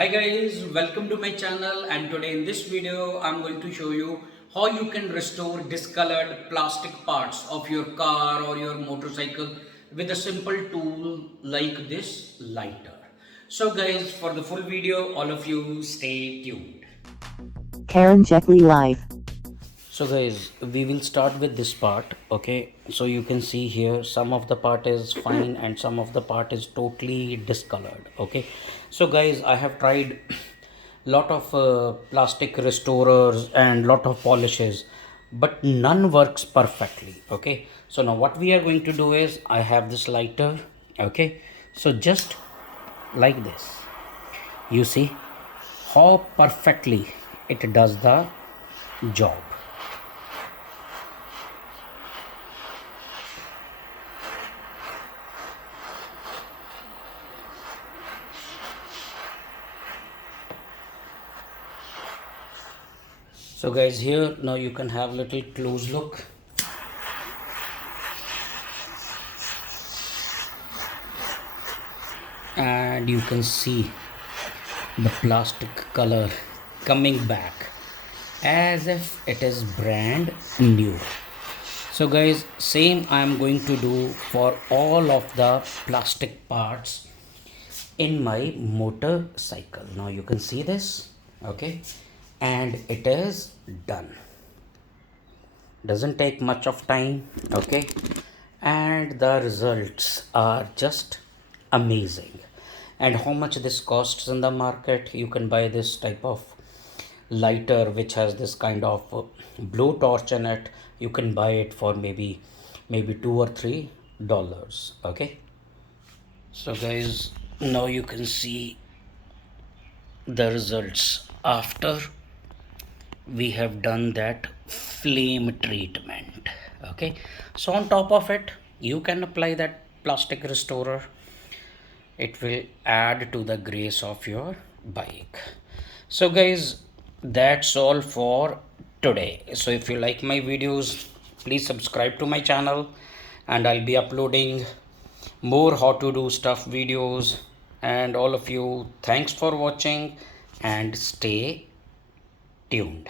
Hi guys, welcome to my channel, and today in this video I'm going to show you how you can restore discolored plastic parts of your car or your motorcycle with a simple tool like this lighter. So guys, for the full video, all of you stay tuned. Karanjetlilive. So guys, we will start with this part. Okay, so you can see here some of the part is fine and some of the part is totally discolored. Okay, so guys, I have tried lot of plastic restorers and lot of polishes, but none works perfectly. Okay, so now what we are going to do is I have this lighter. Okay, so just like this, you see how perfectly it does the job. So guys, here now you can have little close look. And you can see the plastic color coming back as if it is brand new. So guys, same I am going to do for all of the plastic parts in my motorcycle. Now you can see this. Okay, and it is done. Doesn't take much of time. Okay, and the results are just amazing. And how much this costs in the market? You can buy this type of lighter which has this kind of blowtorch in it. You can buy it for maybe $2 or $3. Okay, so guys, now you can see the results after we have done that flame treatment. Okay, so on top of it you can apply that plastic restorer. It will add to the grace of your bike. So guys, that's all for today. So if you like my videos, please subscribe to my channel, and I'll be uploading more how to do stuff videos. And all of you, thanks for watching and stay tuned.